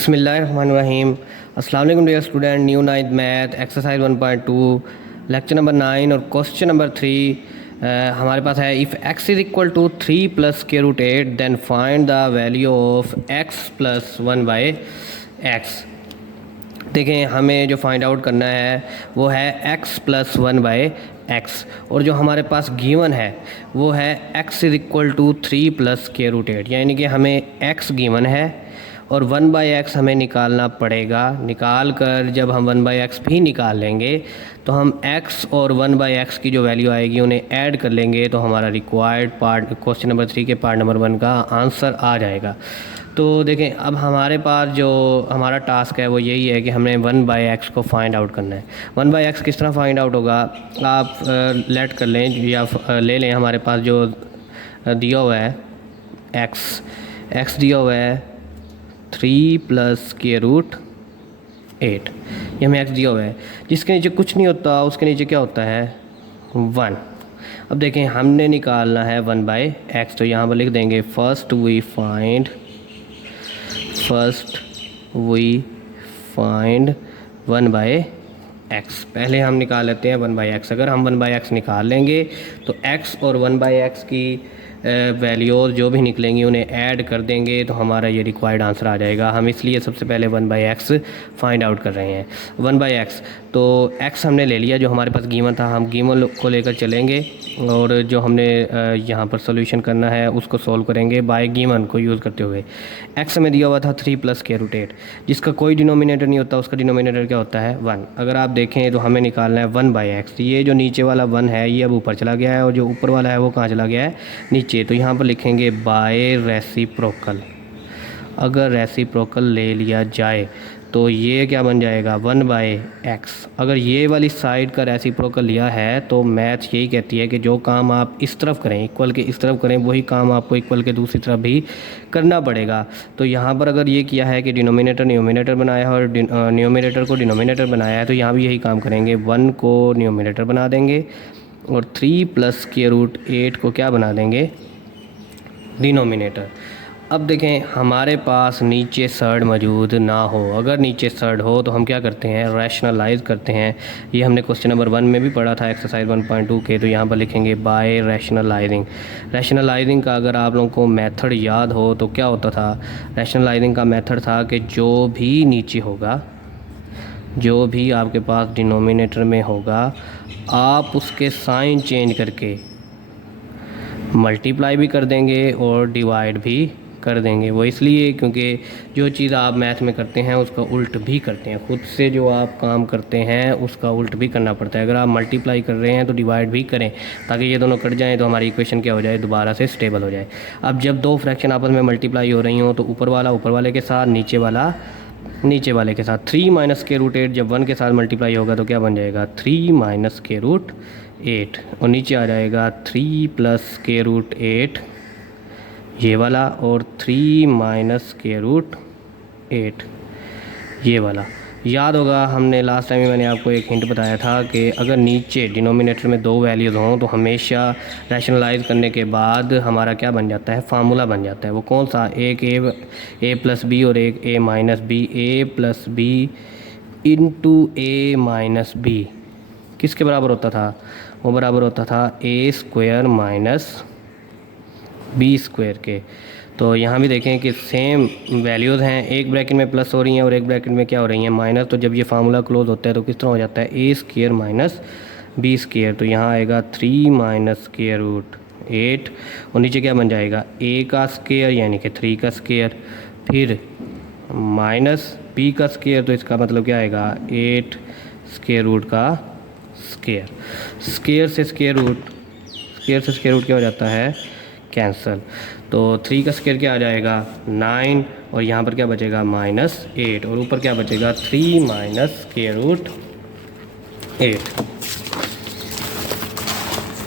बिस्मिल्लाहिर्रहमानिर्रहीम। अस्सलाम वालेकुम dear student. New ninth math exercise 1.2 lecture number 9 और क्वेश्चन नंबर 3 हमारे पास है। If x is equal to 3 plus square root 8 then find the value of x plus 1 by x. देखें, हमें जो फाइंड आउट करना है वो है x प्लस 1 बाई एक्स, और जो हमारे पास गिवन है वो है x is equal to 3 plus square root 8, यानी कि हमें x गिवन है और 1 बाई एक्स हमें निकालना पड़ेगा। निकाल कर जब हम 1 बाई एक्स भी निकाल लेंगे तो हम x और 1 बाई एक्स की जो वैल्यू आएगी उन्हें ऐड कर लेंगे, तो हमारा रिक्वायर्ड पार्ट क्वेश्चन नंबर 3 के पार्ट नंबर 1 का आंसर आ जाएगा। तो देखें, अब हमारे पास जो हमारा टास्क है वो यही है कि हमें 1 बाई एक्स को फाइंड आउट करना है। 1 बाई एक्स किस तरह फाइंड आउट होगा, आप लेट कर लें या ले लें। हमारे पास जो दिया हुआ है x दिया हुआ है 3 प्लस स्क्वायर रूट 8, ये हमें x दिया हुआ है। जिसके नीचे कुछ नहीं होता उसके नीचे क्या होता है 1। अब देखें, हमने निकालना है 1 बाई एक्स, तो यहाँ पर लिख देंगे first we find 1 by x. पहले हम निकाल लेते हैं 1 बाई एक्स। अगर हम 1 बाई एक्स निकाल लेंगे तो x और 1 बाई एक्स की वैल्यूज़ जो भी निकलेंगी उन्हें ऐड कर देंगे तो हमारा ये रिक्वायर्ड आंसर आ जाएगा। हम इसलिए सबसे पहले 1 बाई एक्स फाइंड आउट कर रहे हैं। 1 बाई एक्स, तो x हमने ले लिया जो हमारे पास गिवन था, हम गिवन को लेकर चलेंगे और जो हमने यहाँ पर सोल्यूशन करना है उसको सॉल्व करेंगे बाय गिवन को यूज़ करते हुए। x हमें दिया हुआ था 3 प्लस स्क्वायर रूट 8, जिसका कोई डिनोमिनेटर नहीं होता, उसका डिनोमिनेटर क्या होता है 1। अगर आप देखें तो हमें निकालना है 1 बाई एक्स। ये जो नीचे वाला 1 है ये अब ऊपर चला गया है और जो ऊपर वाला है वो कहाँ चला गया है नीचे, तो यहाँ पर लिखेंगे बाय रेसिप्रोकल। अगर रेसिप्रोकल ले लिया जाए तो ये क्या बन जाएगा 1 बाई एक्स। अगर ये वाली साइड का रेसिप्रोकल लिया है तो मैथ यही कहती है कि जो काम आप इस तरफ करें, इक्वल के इस तरफ करें, वही काम आपको इक्वल के दूसरी तरफ भी करना पड़ेगा। तो यहाँ पर अगर ये किया है कि डिनोमिनेटर न्यूमिनेटर बनाया है और न्यूमिनेटर को डिनोमिनेटर बनाया है, तो यहाँ भी यही काम करेंगे। 1 को न्यूमिनेटर बना देंगे और 3 प्लस स्क्वायर रूट 8 को क्या बना देंगे डिनोमिनेटर। अब देखें, हमारे पास नीचे सर्ड मौजूद ना हो। अगर नीचे सर्ड हो तो हम क्या करते हैं रैशनलाइज करते हैं। ये हमने क्वेश्चन नंबर 1 में भी पढ़ा था एक्सरसाइज 1.2 के, तो यहाँ पर लिखेंगे बाय रैशनलाइजिंग। रैशनलाइजिंग का अगर आप लोगों को मेथड याद हो तो क्या होता था, रैशनलाइजिंग का मेथड था कि जो भी नीचे होगा, जो भी आपके पास डिनोमिनेटर में होगा, आप उसके साइन चेंज करके मल्टीप्लाई भी कर देंगे और डिवाइड भी कर देंगे। वो इसलिए क्योंकि जो चीज़ आप मैथ में करते हैं उसका उल्ट भी करते हैं। खुद से जो आप काम करते हैं उसका उल्ट भी करना पड़ता है। अगर आप मल्टीप्लाई कर रहे हैं तो डिवाइड भी करें ताकि ये दोनों कट जाएं तो हमारी इक्वेशन क्या हो जाए दोबारा से स्टेबल हो जाए। अब जब दो फ्रैक्शन आपस में मल्टीप्लाई हो रही हों तो ऊपर वाला ऊपर वाले के साथ, नीचे वाला नीचे वाले के साथ। 3 माइनस स्क्वायर रूट 8 जब 1 के साथ मल्टीप्लाई होगा तो क्या बन जाएगा 3 माइनस स्क्वायर रूट 8, और नीचे आ जाएगा 3 प्लस स्क्वायर रूट 8 ये वाला, और 3 माइनस स्क्वायर रूट 8 ये वाला। याद होगा हमने लास्ट टाइम मैंने आपको एक हिंट बताया था कि अगर नीचे डिनोमिनेटर में दो वैल्यूज़ हों तो हमेशा रैशनलाइज करने के बाद हमारा क्या बन जाता है फार्मूला बन जाता है। वो कौन सा, एक ए प्लस बी और एक ए minus B. A plus b into a minus b किसके बराबर होता था, वो बराबर होता था ए स्क्वायर माइनस बी स्क्वायर के। तो यहाँ भी देखें कि सेम वैल्यूज़ हैं, एक ब्रैकेट में प्लस हो रही हैं और एक ब्रैकेट में क्या हो रही हैं माइनस। तो जब ये फार्मूला क्लोज होता है तो किस तरह हो जाता है ए स्क्वायर माइनस बी स्क्वायर। तो यहाँ आएगा 3 माइनस स्क्वायर रूट 8 और नीचे क्या बन जाएगा ए का स्क्वायर यानी कि 3 का स्क्वायर, फिर माइनस बी का स्क्वायर, तो इसका मतलब क्या आएगा 8 स्क्वायर रूट का स्क्वायर। स्क्वायर से स्क्वायर रूट क्या हो जाता है कैंसल। तो 3 का स्क्वायर क्या आ जाएगा 9 और यहाँ पर क्या बचेगा -8 और ऊपर क्या बचेगा 3 माइनस स्क्वायर रूट 8।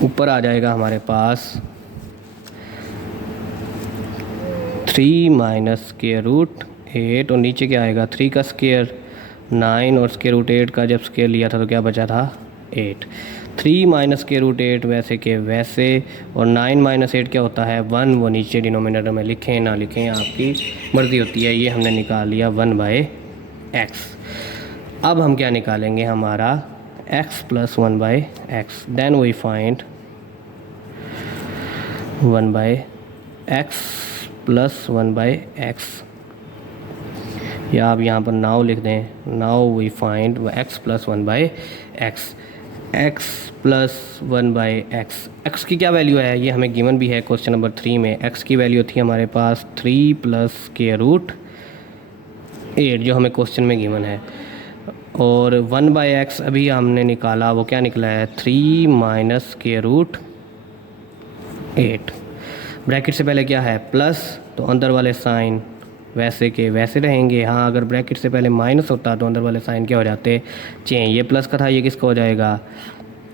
ऊपर आ जाएगा हमारे पास 3 माइनस स्क्वायर रूट 8 और नीचे क्या आएगा 3 का स्क्वायर 9 और स्क्वायर रूट 8 का जब स्क्वायर लिया था तो क्या बचा था 8। 3 माइनस के रूट 8 वैसे के वैसे, और 9 माइनस 8 क्या होता है 1, वो नीचे डिनोमिनेटर में लिखें ना लिखें आपकी मर्ज़ी होती है। ये हमने निकाल लिया 1/x। अब हम क्या निकालेंगे, हमारा x plus 1/x, then we find 1/x plus 1/x, या आप यहाँ पर नाउ लिख दें, now we find x plus 1/x। x plus 1/x, x की क्या वैल्यू है, ये हमें गिवन भी है क्वेश्चन नंबर 3 में। x की वैल्यू थी हमारे पास 3 प्लस के रूट 8, जो हमें क्वेश्चन में गिवन है, और 1/x अभी हमने निकाला, वो क्या निकला है 3 माइनस के रूट 8। ब्रैकेट से पहले क्या है प्लस, तो अंदर वाले साइन वैसे के वैसे रहेंगे। हाँ, अगर ब्रैकेट से पहले माइनस होता तो अंदर वाले साइन क्या हो जाते चेंज। ये प्लस का था, ये किसका हो जाएगा,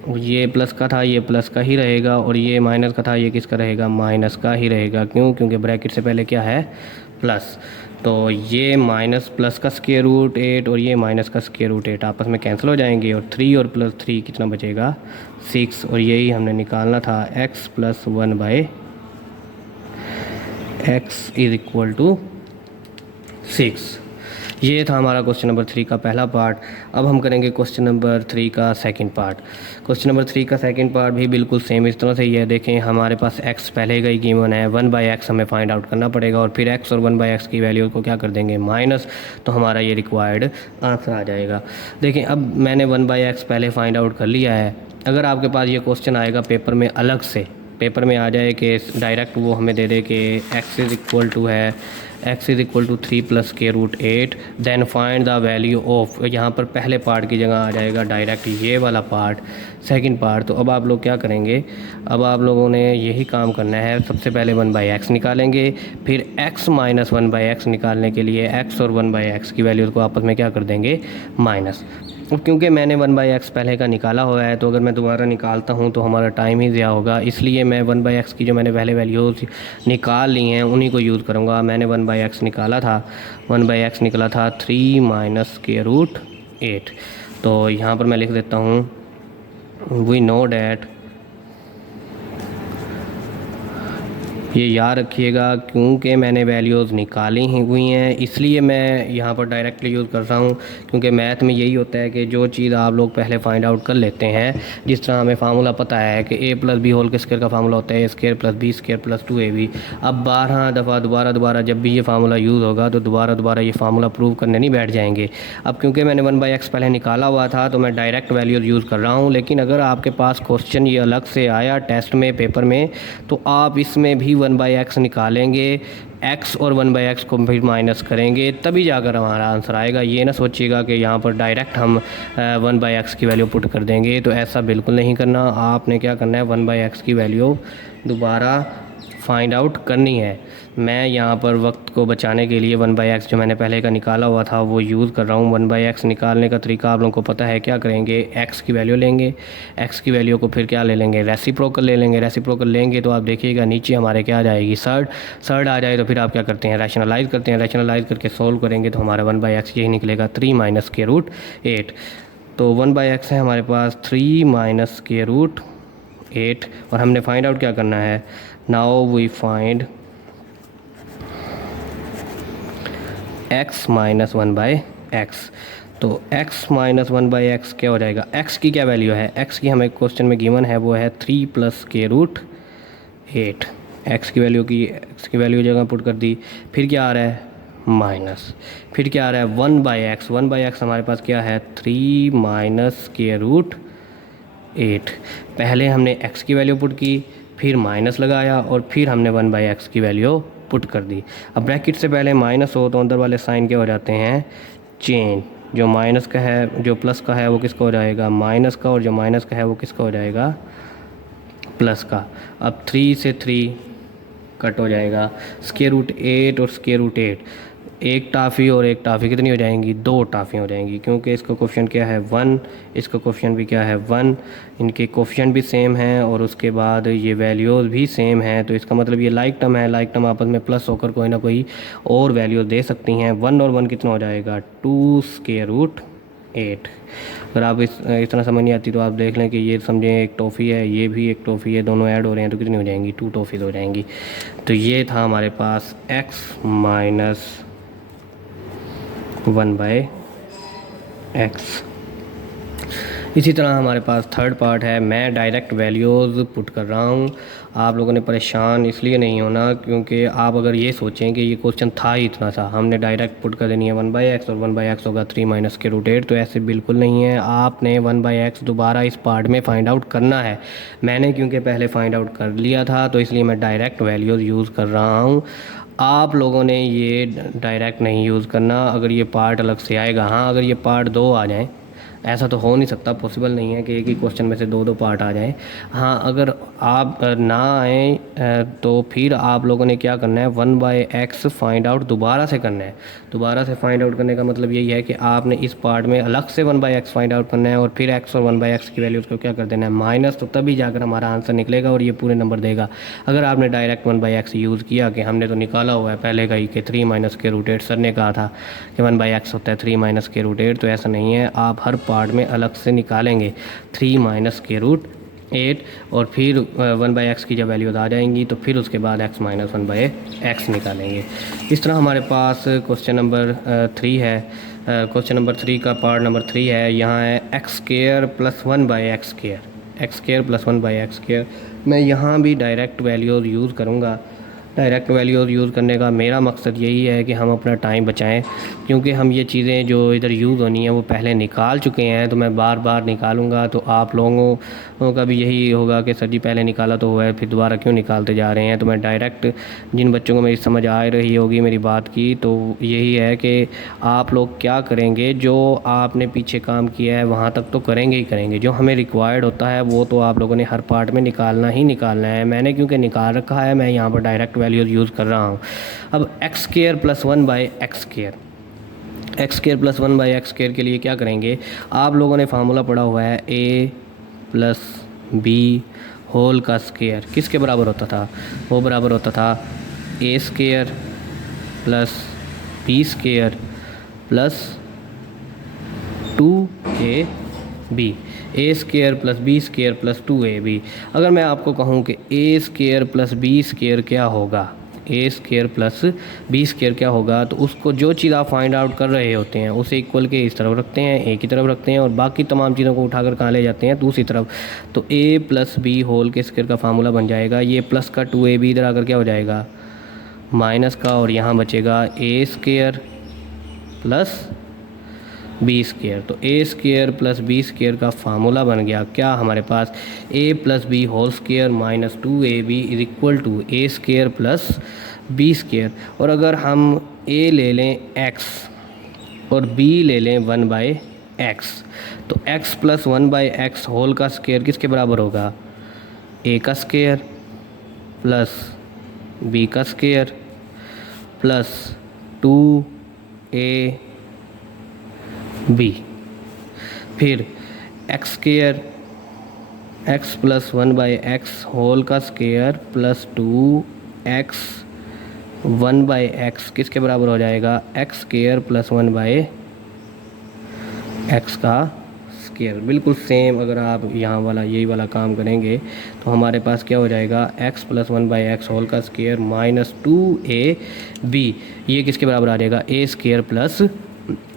ये प्लस का था, ये प्लस का ही रहेगा, और ये माइनस का था, ये किसका रहेगा, माइनस का ही रहेगा। क्यों, क्योंकि ब्रैकेट से पहले क्या है प्लस। तो ये माइनस प्लस का स्क्वायर रूट 8 और ये माइनस का स्क्वायर रूट 8 आपस में कैंसिल हो जाएंगे, और 3 और प्लस 3 कितना बचेगा 6, और यही हमने निकालना था x plus 1/x is equal to 6। ये था हमारा क्वेश्चन नंबर 3 का पहला पार्ट। अब हम करेंगे क्वेश्चन नंबर 3 का सेकंड पार्ट। क्वेश्चन नंबर 3 का सेकंड पार्ट भी बिल्कुल सेम इस तरह से ही है। देखें, हमारे पास x पहले का ही गिवन है, 1/x हमें फाइंड आउट करना पड़ेगा, और फिर x और 1/x की वैल्यू को क्या कर देंगे माइनस, तो हमारा ये रिक्वायर्ड आंसर आ जाएगा। देखें, अब मैंने 1/x पहले फाइंड आउट कर लिया है। अगर आपके पास ये क्वेश्चन आएगा पेपर में, अलग से पेपर में आ जाए कि डायरेक्ट वो हमें दे दे कि x इज़ इक्वल टू है x is equal to 3 plus के root 8, then find the value of, यहाँ पर पहले पार्ट की जगह आ जाएगा डायरेक्ट ये वाला पार्ट, सेकंड पार्ट। तो अब आप लोग क्या करेंगे, अब आप लोगों ने यही काम करना है। सबसे पहले 1/x निकालेंगे, फिर x माइनस 1/x निकालने के लिए x और 1/x की वैल्यूज़ को आपस में क्या कर देंगे माइनस। अब क्योंकि मैंने 1/x पहले का निकाला हुआ है, तो अगर मैं दोबारा निकालता हूँ तो हमारा टाइम ही ज़्यादा होगा, इसलिए मैं 1/x की जो मैंने पहले वैल्यूज़ निकाल ली हैं उन्हीं को यूज़ करूँगा। मैंने 1/x निकाला था, 1/x निकला था 3 माइनस के रूट 8। तो यहाँ पर मैं लिख देता हूँ, वी नो डैट, ये याद रखिएगा क्योंकि मैंने वैल्यूज़ निकाली ही हुई हैं, इसलिए मैं यहाँ पर डायरेक्टली यूज़ कर रहा हूँ। क्योंकि मैथ में यही होता है कि जो चीज़ आप लोग पहले फाइंड आउट कर लेते हैं, जिस तरह हमें फार्मूला पता है कि a प्लस बी होल के स्क्वायर का फार्मूला होता है a square plus B square plus 2ab। अब 12 दफ़ा दोबारा जब भी ये फार्मूला यूज़ होगा तो दोबारा ये फार्मूला प्रूव करने नहीं बैठ जाएंगे। अब क्योंकि मैंने 1/x पहले निकाला हुआ था तो मैं डायरेक्ट वैल्यूज़ यूज़ कर रहा हूँ। लेकिन अगर आपके पास क्वेश्चन ये अलग से आया टेस्ट में, पेपर में, तो आप इसमें भी 1/x निकालेंगे, x और 1/x को फिर माइनस करेंगे, तभी जाकर हमारा आंसर आएगा। ये ना सोचिएगा कि यहाँ पर डायरेक्ट हम 1/x की वैल्यू पुट कर देंगे, तो ऐसा बिल्कुल नहीं करना। आपने क्या करना है, 1/x की वैल्यू दोबारा फाइंड आउट करनी है। मैं यहाँ पर वक्त को बचाने के लिए 1/x जो मैंने पहले का निकाला हुआ था वो यूज़ कर रहा हूँ। 1/x निकालने का तरीका आप लोगों को पता है, क्या करेंगे, x की वैल्यू लेंगे, x की वैल्यू को फिर क्या ले लेंगे, रेसिप्रोकल ले लेंगे। रेसिप्रोकल लेंगे तो आप देखिएगा नीचे हमारे क्या आ जाएगी, सर्ड आ जाए। तो फिर आप क्या करते हैं, रैशनलाइज करते हैं, रैशनलाइज करके सोल्व करेंगे तो हमारा 1/x यही निकलेगा 3 माइनस के रूट 8। तो 1/x है हमारे पास 3 माइनस के रूट 8, और हमने फाइंड आउट क्या करना है, now we find x minus 1/x। तो x माइनस 1/x क्या हो जाएगा, x की क्या वैल्यू है, x की हमें क्वेश्चन में गिवन है वो है 3 प्लस के रूट 8। x की वैल्यू जगह पुट कर दी, फिर क्या आ रहा है माइनस, फिर क्या आ रहा है 1/x। 1/x हमारे पास क्या है 3 माइनस के रूट 8। पहले हमने x की वैल्यू पुट की, फिर माइनस लगाया, और फिर हमने 1/x की वैल्यू पुट कर दी। अब ब्रैकेट से पहले माइनस हो तो अंदर वाले साइन क्या हो जाते हैं चेंज। जो माइनस का है, जो प्लस का है वो किसका हो जाएगा माइनस का, और जो माइनस का है वो किसका हो जाएगा प्लस का। अब 3 से 3 कट हो जाएगा, स्क्वायर रूट 8 और स्क्वायर रूट 8, एक टाफ़ी और एक टाफ़ी कितनी हो जाएंगी, 2 टाफ़ी हो जाएंगी। क्योंकि इसका कोफिशिएंट क्या है 1, इसका कोफिशिएंट भी क्या है 1, इनके कोफिशिएंट भी सेम हैं, और उसके बाद ये वैल्यूज़ भी सेम हैं। तो इसका मतलब ये लाइक टर्म है, लाइक टर्म आपस में प्लस होकर कोई ना कोई और वैल्यूज़ दे सकती हैं। 1 और 1 कितना हो जाएगा 2 स्क्वायर रूट 8। अगर आप इस तरह समझ नहीं आती तो आप देख लें कि ये समझें एक टॉफ़ी है, ये भी एक टॉफ़ी है, दोनों ऐड हो रहे हैं तो कितनी हो जाएंगी, 2 टॉफ़ीज़ हो जाएंगी। तो ये था हमारे पास x माइनस 1/x। इसी तरह हमारे पास थर्ड पार्ट है, मैं डायरेक्ट वैल्यूज़ पुट कर रहा हूँ। आप लोगों ने परेशान इसलिए नहीं होना क्योंकि आप अगर ये सोचें कि ये क्वेश्चन था ही इतना सा, हमने डायरेक्ट पुट कर देनी है 1/x और 1/x होगा 3 माइनस के रूट 8, तो ऐसे बिल्कुल नहीं है। आपने 1/x दोबारा इस पार्ट में फ़ाइंड आउट करना है। मैंने क्योंकि पहले फ़ाइंड आउट कर लिया था तो इसलिए मैं डायरेक्ट वैल्यूज़ यूज़ कर रहा हूँ। आप लोगों ने ये डायरेक्ट नहीं यूज़ करना, अगर ये पार्ट अलग से आएगा। हाँ, अगर ये पार्ट 2 आ जाएँ, ऐसा तो हो नहीं सकता, पॉसिबल नहीं है कि एक ही क्वेश्चन में से 2 पार्ट आ जाएं। हाँ, अगर आप ना आए तो फिर आप लोगों ने क्या करना है, 1/x फाइंड आउट दोबारा से करना है। दोबारा से फाइंड आउट करने का मतलब यही है कि आपने इस पार्ट में अलग से 1/x फाइंड आउट करना है और फिर x और 1/x की वैल्यूज़ को क्या कर देना है, माइनस, तो तभी जाकर हमारा आंसर निकलेगा और ये पूरे नंबर देगा। अगर आपने डायरेक्ट 1/x यूज़ किया कि हमने तो निकाला हुआ है पहले का ही कि 3 माइनस के रूट 8, सर ने कहा था कि 1/x होता है 3 माइनस के रूट 8, तो ऐसा नहीं है। आप हर पार्ट में अलग से निकालेंगे 3 माइनस के रूट 8 और फिर 1/x की जब वैल्यूज आ जाएंगी तो फिर उसके बाद x माइनस 1/x निकालेंगे। इस तरह हमारे पास क्वेश्चन नंबर 3 है। क्वेश्चन नंबर 3 का पार्ट नंबर 3 है, यहाँ है x square plus 1/x square, x square plus 1/x square. मैं यहाँ भी डायरेक्ट वैल्यूज़ यूज़ करूँगा। डायरेक्ट वैल्यूज़ यूज़ करने का मेरा मकसद यही है कि हम अपना टाइम बचाएं, क्योंकि हम ये चीज़ें जो इधर यूज़ होनी है वो पहले निकाल चुके हैं, तो मैं बार बार निकालूंगा तो आप लोगों का भी यही होगा कि सर जी पहले निकाला तो हुआ है, फिर दोबारा क्यों निकालते जा रहे हैं। तो मैं डायरेक्ट, जिन बच्चों को मेरी समझ आ रही होगी मेरी बात की, तो यही है कि आप लोग क्या करेंगे, जो आपने पीछे काम किया है वहाँ तक तो करेंगे ही करेंगे, जो हमें रिक्वायर्ड होता है वो तो आप लोगों ने हर पार्ट में निकालना ही निकालना है। मैंने क्योंकि निकाल रखा है, मैं यहाँ पर डायरेक्ट वैल्यूज़ यूज़ कर रहा हूँ। अब x square plus 1/x square, x square plus 1/x square के लिए क्या करेंगे, आप लोगों ने फार्मूला पढ़ा हुआ है a प्लस बी होल का स्क्वायर किसके बराबर होता था, वो बराबर होता था a square plus b square plus 2ab, a square plus B square plus 2ab। अगर मैं आपको कहूँ कि a square plus B square क्या होगा, a square plus B square क्या होगा, तो उसको जो चीज़ आप फाइंड आउट कर रहे होते हैं उसे इक्वल के इस तरफ रखते हैं, ए की तरफ रखते हैं और बाकी तमाम चीज़ों को उठाकर कहाँ ले जाते हैं, दूसरी तरफ। तो ए प्लस बी होल के स्क्वायर का फार्मूला बन जाएगा, ये प्लस का 2ab इधर आकर क्या हो जाएगा, माइनस का, और यहाँ बचेगा A square plus B square. तो A square plus B square का फार्मूला बन गया क्या हमारे पास, A plus B whole square minus 2ab is equal to A square plus B square. और अगर हम ए ले लें x और b ले लें 1/x, तो x प्लस 1/x होल का स्क्वायर किसके बराबर होगा, a का स्क्वायर प्लस b का स्क्वायर प्लस 2ab, फिर x square x plus 1/x whole का स्क्वायर प्लस 2x 1/x किसके बराबर हो जाएगा, x स्क्वायर प्लस 1/x का स्क्वायर। बिल्कुल सेम अगर आप यहाँ वाला यही वाला काम करेंगे तो हमारे पास क्या हो जाएगा, x प्लस 1/x होल का स्क्वायर माइनस 2ab, ये किसके बराबर आ जाएगा, a square plus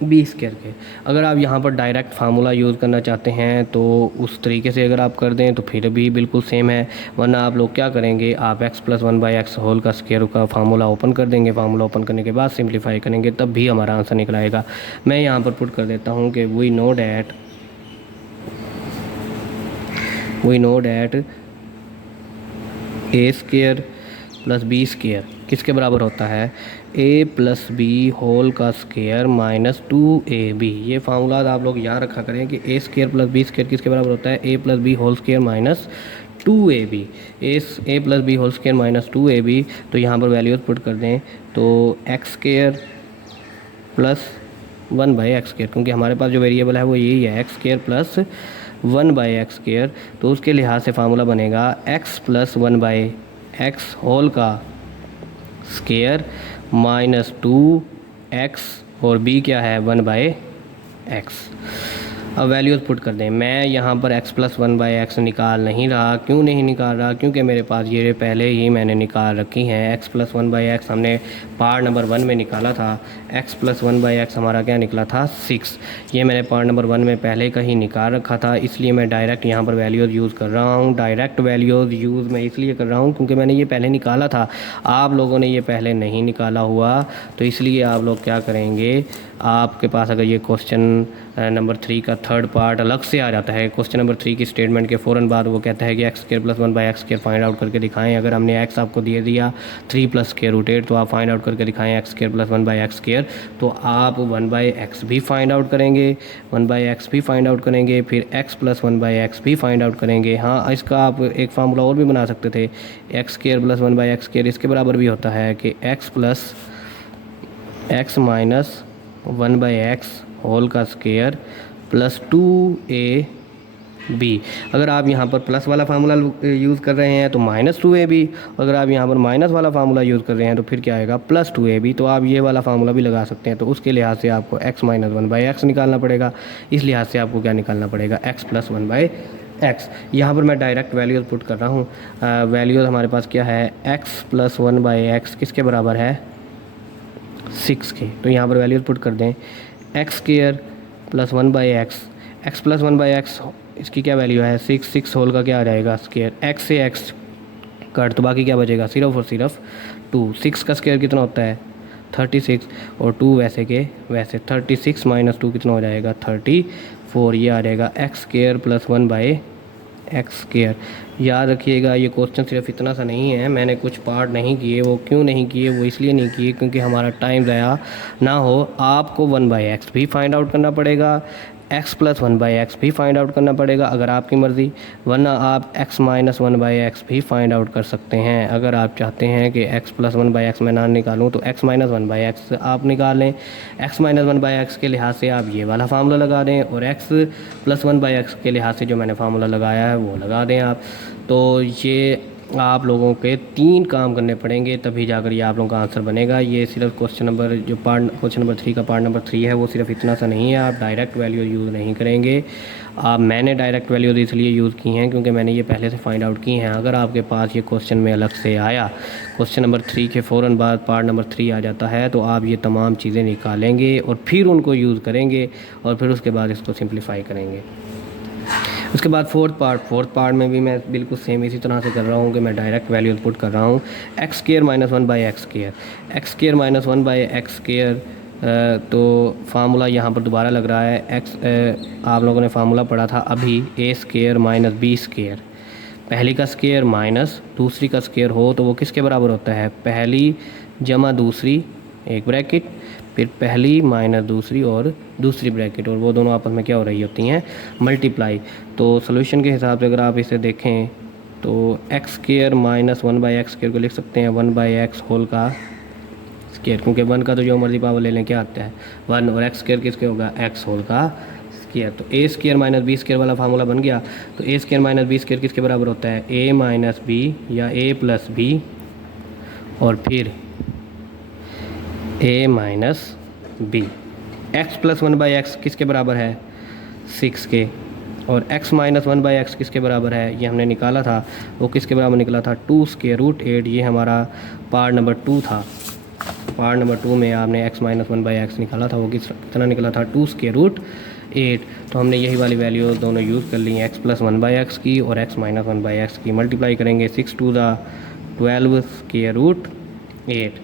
B square के। अगर आप यहाँ पर डायरेक्ट फार्मूला यूज़ करना चाहते हैं तो उस तरीके से अगर आप कर दें तो फिर भी बिल्कुल सेम है, वरना आप लोग क्या करेंगे, आप x प्लस 1/x होल का स्क्वायर का फार्मूला ओपन कर देंगे, फार्मूला ओपन करने के बाद सिंप्लीफाई करेंगे तब भी हमारा आंसर निकल आएगा। मैं यहाँ पर पुट कर देता हूँ कि we know that a square plus B square किसके बराबर होता है, a प्लस बी होल का स्क्वायर माइनस 2ab। ये फार्मूला आप लोग याद रखा करें कि a square plus B square किसके बराबर होता है, a plus B whole square minus 2ab, a plus B whole square minus 2ab। तो यहाँ पर वैल्यूज पुट कर दें तो x square plus 1/x square, क्योंकि हमारे पास जो वेरिएबल है वो यही है, x square plus 1/x square, तो उसके लिहाज से फार्मूला बनेगा x प्लस 1/x होल का स्क्वायर माइनस 2x और b क्या है 1/x एक्स। अब वैल्यूज़ पुट कर दें। मैं यहाँ पर x प्लस 1/x निकाल नहीं रहा। क्यों नहीं निकाल रहा? क्योंकि मेरे पास ये पहले ही मैंने निकाल रखी हैं। x प्लस 1/x हमने पार्ट नंबर 1 में निकाला था। x प्लस 1/x हमारा क्या निकला था? 6। ये मैंने पार्ट नंबर 1 में पहले का ही निकाल रखा था, इसलिए मैं डायरेक्ट यहाँ पर वैल्यूज़ यूज़ कर रहा हूँ। डायरेक्ट वैल्यूज़ यूज़ मैं इसलिए कर रहा हूँ क्योंकि मैंने ये पहले निकाला था। आप लोगों ने ये पहले नहीं निकाला हुआ, तो इसलिए आप लोग क्या करेंगे, आपके पास अगर ये क्वेश्चन नंबर 3 का थर्ड पार्ट अलग से आ जाता है, क्वेश्चन नंबर 3 की स्टेटमेंट के फ़ौरन बाद वो कहता है कि x square plus 1/x find out करके दिखाएं। अगर हमने x आपको दे दिया 3 प्लस स्क्वायर रूट 8, तो आप फाइंड आउट करके दिखाएं एक्स स्क्वायर प्लस 1/x, तो आप 1/x भी फाइंड आउट करेंगे, 1/x भी फाइंड आउट करेंगे, फिर x प्लस 1/x भी फाइंड आउट करेंगे। हाँ, इसका आप एक फार्मूला और भी बना सकते थे, एक्स स्क्वायर प्लस 1/x इसके बराबर भी होता है कि x plus x minus 1/x whole का स्क्वायर प्लस 2ab। अगर आप यहाँ पर प्लस वाला फार्मूला यूज़ कर रहे हैं तो माइनस 2ab, अगर आप यहाँ पर माइनस वाला फार्मूला यूज़ कर रहे हैं तो फिर क्या आएगा? Plus 2ab। तो आप ये वाला फार्मूला भी लगा सकते हैं। तो उसके लिहाज से आपको x माइनस 1/x निकालना पड़ेगा। इस लिहाज से आपको क्या निकालना पड़ेगा? x plus 1/x। यहाँ पर मैं डायरेक्ट वैल्यूज़ पुट कर रहा हूँ। वैल्यूज़ हमारे पास क्या है? x प्लस 1/x किसके बराबर है? 6 के। तो यहाँ पर वैल्यूज़ पुट कर दें। X square plus 1/x, x plus 1/x इसकी क्या वैल्यू है? 6 होल का क्या आ जाएगा? स्क्वायर। एक्स से एक्स कट, तो बाकी क्या बचेगा? सिर्फ और सिर्फ 2। 6 का स्क्वायर कितना होता है? 36, और 2 वैसे के वैसे। 36 माइनस 2 कितना हो जाएगा? 34। ये आ जाएगा एक्स स्क्वायर प्लस 1/x। याद रखिएगा, ये क्वेश्चन सिर्फ इतना सा नहीं है, मैंने कुछ पार्ट नहीं किए। वो क्यों नहीं किए? वो इसलिए नहीं किए क्योंकि हमारा टाइम ज़ाया ना हो। आपको 1/x भी फाइंड आउट करना पड़ेगा, x प्लस 1/x भी फाइंड आउट करना पड़ेगा अगर आपकी मर्ज़ी, वरना आप x माइनस 1/x भी फाइंड आउट कर सकते हैं। अगर आप चाहते हैं कि x प्लस 1/x मैं ना निकालूं तो x माइनस 1/x आप निकाल लें। x माइनस 1/x के लिहाज से आप ये वाला फार्मूला लगा दें, और x प्लस 1/x के लिहाज से जो मैंने फार्मूला लगाया है वो लगा दें आप। तो ये आप लोगों के 3 काम करने पड़ेंगे, तभी जाकर ये आप लोगों का आंसर बनेगा। ये सिर्फ क्वेश्चन नंबर 3 का पार्ट नंबर 3 है, वो सिर्फ इतना सा नहीं है। आप डायरेक्ट वैल्यू यूज़ नहीं करेंगे। मैंने डायरेक्ट वैल्यूज़ इसलिए यूज़ की हैं क्योंकि मैंने ये पहले से फाइंड आउट की हैं। अगर आपके पास ये क्वेश्चन में अलग से आया, क्वेश्चन नंबर 3 के फ़ौरन बाद पार्ट नंबर 3 आ जाता है, तो आप ये तमाम चीज़ें निकालेंगे और फिर उनको यूज़ करेंगे, और फिर उसके बाद इसको सिंप्लीफाई करेंगे। उसके बाद फोर्थ पार्ट में भी मैं बिल्कुल सेम इसी तरह से कर रहा हूँ कि मैं डायरेक्ट वैल्यूज पुट कर रहा हूँ। X square minus 1/x, x square minus 1/x, तो फार्मूला यहाँ पर दोबारा लग रहा है। एक्स आप लोगों ने फार्मूला पढ़ा था अभी, a square minus b square. पहली का स्क्वायर माइनस दूसरी का स्क्वायर हो तो वो किसके बराबर होता है? पहली जमा दूसरी, एक ब्रैकेट, फिर पहली माइनस दूसरी और दूसरी ब्रैकेट, और वो दोनों आपस में क्या हो रही होती हैं? मल्टीप्लाई। तो सोल्यूशन के हिसाब से अगर आप इसे देखें तो एक्स स्क्वायर माइनस 1/x को लिख सकते हैं 1/x होल का स्क्वायर, क्योंकि 1 का तो जो मर्जी पावर ले लें क्या आता है? 1, और एक्स स्क्वायर किसके होगा? x होल का स्क्वायर। तो a square minus b square वाला फार्मूला बन गया। तो a square minus b square किसके बराबर होता है? a माइनस b या a प्लस b, और फिर a minus b. X plus 1/x किसके बराबर है? 6 के। और x माइनस 1/x किसके बराबर है? ये हमने निकाला था, वो किसके बराबर निकला था? 2 स्क्वायर रूट 8। ये हमारा पार्ट नंबर 2 था। पार्ट नंबर 2 में आपने x माइनस 1/x निकाला था, वो कितना निकला था? 2 स्क्वायर रूट 8। तो हमने यही वाली वैल्यू दोनों यूज़ कर ली हैं, x प्लस 1/x की और x माइनस 1/x की। मल्टीप्लाई करेंगे 6 टू द 12 स्क्वायर रूट 8।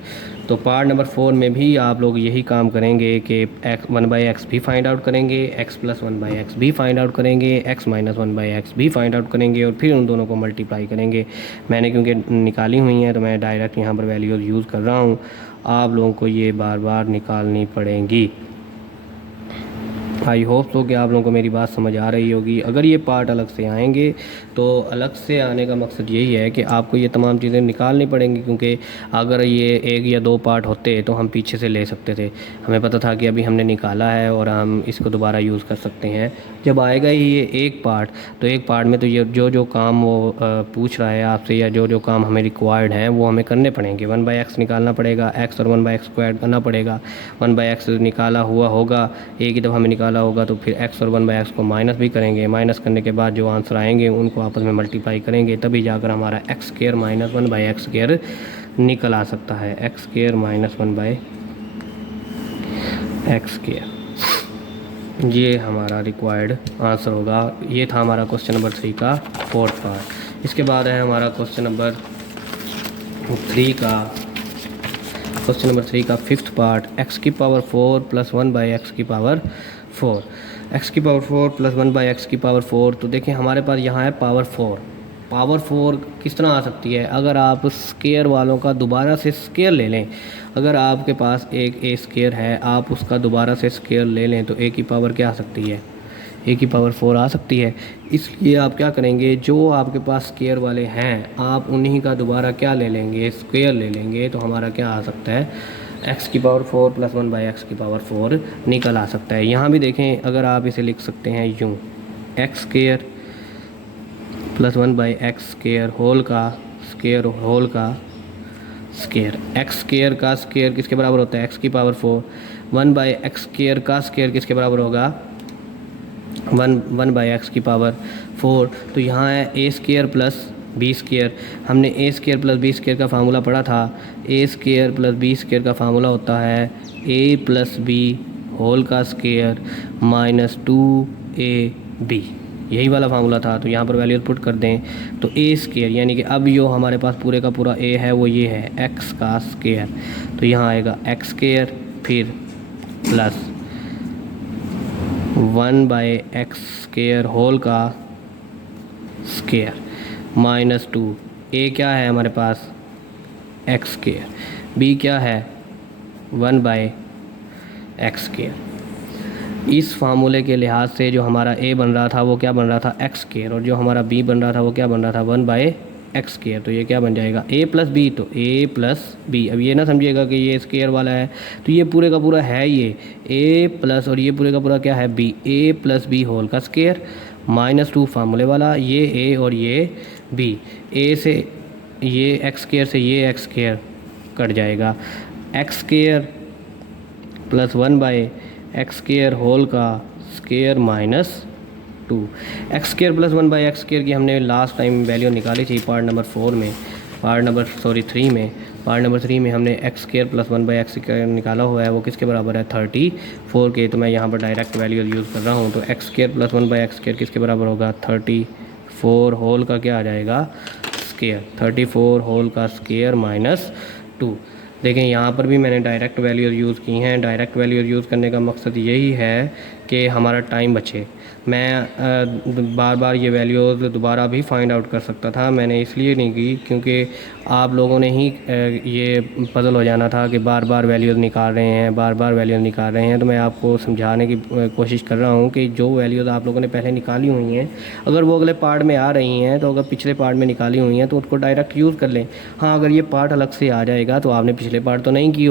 तो पार्ट नंबर 4 में भी आप लोग यही काम करेंगे कि 1/x भी फाइंड आउट करेंगे, x प्लस 1/x भी फाइंड आउट करेंगे, x माइनस 1/x भी फाइंड आउट करेंगे, और फिर उन दोनों को मल्टीप्लाई करेंगे। मैंने क्योंकि निकाली हुई हैं तो मैं डायरेक्ट यहाँ पर वैल्यूज़ यूज़ कर रहा हूँ। आप लोगों को ये बार बार निकालनी पड़ेंगी। आई होप सो कि आप लोगों को मेरी बात समझ आ रही होगी। अगर ये पार्ट अलग से आएंगे तो अलग से आने का मकसद यही है कि आपको ये तमाम चीज़ें निकालनी पड़ेंगी, क्योंकि अगर ये 1 या 2 पार्ट होते तो हम पीछे से ले सकते थे। हमें पता था कि अभी हमने निकाला है और हम इसको दोबारा यूज़ कर सकते हैं। जब आएगा ही ये एक पार्ट, तो एक पार्ट में तो ये जो काम वो पूछ रहा है आपसे, या जो काम हमें रिक्वायर्ड हैं वो हमें करने पड़ेंगे। 1/x निकालना पड़ेगा, x और 1/x को ऐड करना पड़ेगा। 1/x निकाला हुआ होगा, एक ही दफ़ा हमें निकाला होगा, तो फिर x और 1/x को माइनस भी करेंगे। माइनस करने के बाद जो आंसर आएंगे उनको आपस में मल्टीप्लाई करेंगे, तभी जाकर हमारा x² माइनस 1/x² निकल आ सकता है। x² माइनस 1/x², ये हमारा रिक्वायर्ड आंसर होगा। ये था हमारा क्वेश्चन नंबर 3 का 4th पार्ट। इसके बाद है हमारा क्वेश्चन नंबर 3 का 5th part, x⁴ plus 1/x⁴ 4। x⁴ plus 1/x⁴। तो देखिए हमारे पास यहाँ है पावर 4। पावर 4 किस तरह आ सकती है? अगर आप स्केयर वालों का दोबारा से स्केयर ले लें, अगर आपके पास एक ए स्केयर है, आप उसका दोबारा से स्केयर ले लें, तो ए की पावर क्या आ सकती है? ए की पावर 4 आ सकती है। इसलिए आप क्या करेंगे, जो आपके पास स्केयर वाले हैं आप उन्हीं का दोबारा क्या ले लेंगे? स्क्वेयर ले लेंगे। तो हमारा क्या आ सकता है? x⁴ प्लस 1/x⁴ निकल आ सकता है। यहाँ भी देखें, अगर आप इसे लिख सकते हैं यूँ, x² प्लस 1/x² होल का स्केयर x² का स्केयर किसके बराबर होता है? x⁴। 1/x² का स्केयर किसके बराबर होगा? 1/x⁴। तो यहाँ है a² प्लस b²। हमने a² प्लस b² का फार्मूला पढ़ा था। a² प्लस b² का फार्मूला होता है a प्लस b होल का स्केयर माइनस 2ab, यही वाला फार्मूला था। तो यहाँ पर वैल्यूज पुट कर दें तो a² यानी कि अब जो हमारे पास पूरे का पूरा a है वो ये है x का स्केयर। तो यहाँ आएगा x² फिर प्लस 1/x² होल का स्केयर माइनस 2। a क्या है हमारे पास? x²। b क्या है? 1/x²। इस फार्मूले के लिहाज से जो हमारा a बन रहा था वो क्या बन रहा था? x², और जो हमारा b बन रहा था वो क्या बन रहा था? 1/x²। तो ये क्या बन जाएगा? a plus b। तो a प्लस b, अब ये ना समझिएगा कि ये स्केयर वाला है, तो ये पूरे का पूरा है ये a प्लस, और ये पूरे का पूरा क्या है? b। a प्लस b होल का स्केयर माइनस 2 फार्मूले वाला, ये a और ये b। a से ये x² से ये x² कट जाएगा। x² प्लस 1/x² होल का square minus 2। x² plus 1/x² की हमने लास्ट टाइम वैल्यू निकाली थी पार्ट नंबर 3 में। पार्ट नंबर 3 में हमने x² प्लस 1/x² निकाला हुआ है, वो किसके बराबर है? 34 के। तो मैं यहाँ पर डायरेक्ट वैल्यू यूज़ कर रहा हूँ। तो x² प्लस 1/x² किसके बराबर होगा? 34 होल का क्या आ जाएगा? स्केयर। 34 होल का स्केयर माइनस 2। देखें यहाँ पर भी मैंने डायरेक्ट वैल्यूज़ यूज़ की हैं। डायरेक्ट वैल्यूज़ यूज़ करने का मकसद यही है कि हमारा टाइम बचे। मैं बार बार ये वैल्यूज़ दोबारा भी फाइंड आउट कर सकता था, मैंने इसलिए नहीं की क्योंकि आप लोगों ने ही ये पज़ल हो जाना था कि बार बार वैल्यूज़ निकाल रहे हैं। तो मैं आपको समझाने की कोशिश कर रहा हूँ कि जो वैल्यूज़ आप लोगों ने पहले निकाली हुई हैं, अगर वो अगले पार्ट में आ रही हैं, तो अगर पिछले पार्ट में निकाली हुई हैं तो उसको डायरेक्ट यूज़ कर लें। हाँ, अगर ये पार्ट अलग से आ जाएगा तो आपने पिछले पार्ट तो नहीं किए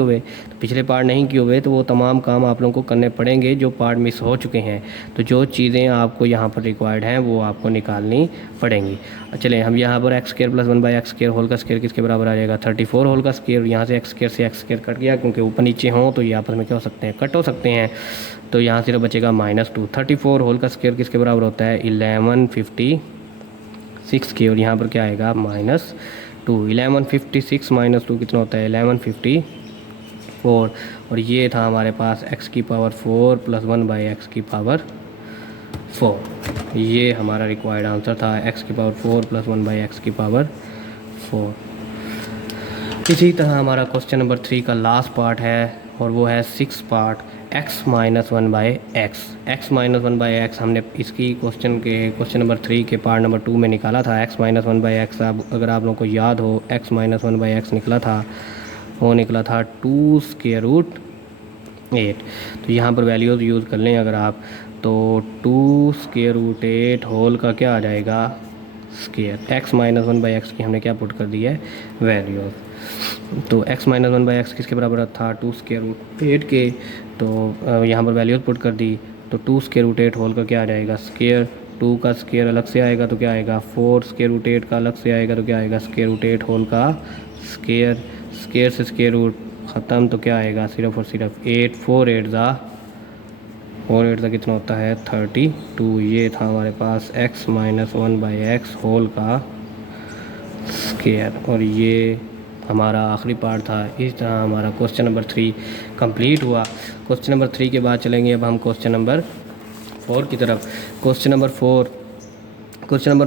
हुए, तो वो तमाम काम आप लोगों को करने पड़ेंगे जो पार्ट मिस हो चुके हैं। तो जो चीज़ें आपको यहाँ पर रिक्वायर्ड हैं वो आपको निकालनी पड़ेंगी। चलें, हम यहाँ पर x² प्लस 1/x² होल का स्केयर किसके बराबर आ जाएगा? 34 होल का स्केयर। यहाँ से x² से x² कट गया, क्योंकि ऊपर नीचे हों तो ये आपस में क्या हो सकते हैं? कट हो सकते हैं। तो यहाँ सिर्फ बचेगा माइनस 2। 34 होल का स्केयर किसके बराबर होता है? 1156 के। और यहाँ पर क्या आएगा? माइनस 2। 1156 माइनस 2 कितना होता है? 1154। और ये था हमारे पास x⁴ प्लस 1/x⁴ 4। ये हमारा रिक्वायर्ड आंसर था, x⁴ प्लस 1/x⁴ 4। इसी तरह हमारा क्वेश्चन नंबर 3 का लास्ट पार्ट है, और वो है 6th part, x minus 1/x। हमने इसकी क्वेश्चन नंबर 3 के पार्ट नंबर 2 में निकाला था x माइनस 1/x। अगर आप लोगों को याद हो, x माइनस 1/x निकला था 2√8। तो यहाँ पर वैल्यूज़ यूज़ कर लें अगर आप, तो 2√8 होल का क्या आ जाएगा? Square. X minus one by x की हमने क्या पुट कर दी है, वैल्यू। तो x minus one by x किसके बराबर था, 2 स्केयर रूट 8 के। तो यहाँ पर वैल्यूज पुट कर दी, तो 2 स्केयर रूट 8 होल का क्या आ जाएगा, स्केयर। 2 का स्केयर अलग से आएगा तो क्या आएगा, 4 स्केयर रूट 8 का अलग से आएगा तो क्या आएगा, स्केयर रूट 8 होल का स्केयर। स्केयर से स्केयर रूट ख़त्म तो क्या आएगा, सिर्फ और सिर्फ 8, 4 8 ज़ा 4 8 ज़ा कितना होता है, 32। ये था हमारे पास X minus one by X whole का स्केयर। और ये हमारा आखिरी पार्ट था। इस तरह हमारा क्वेश्चन नंबर 3 कंप्लीट हुआ। क्वेश्चन नंबर 3 के बाद चलेंगे अब हम क्वेश्चन नंबर 4 की तरफ। क्वेश्चन नंबर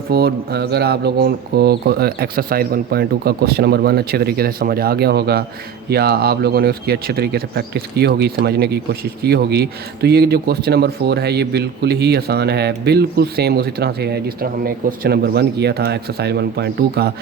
4 अगर आप लोगों को एक्सरसाइज 1.2 का क्वेश्चन नंबर 1 अच्छे तरीके से समझ आ गया होगा, या आप लोगों ने उसकी अच्छे तरीके से प्रैक्टिस की होगी, समझने की कोशिश की होगी, तो ये जो क्वेश्चन नंबर 4 है ये बिल्कुल ही आसान है, बिल्कुल सेम उसी तरह से है जिस तरह हमने क्वेश्चन नंबर 1 किया था एक्सरसाइज 1.2 का।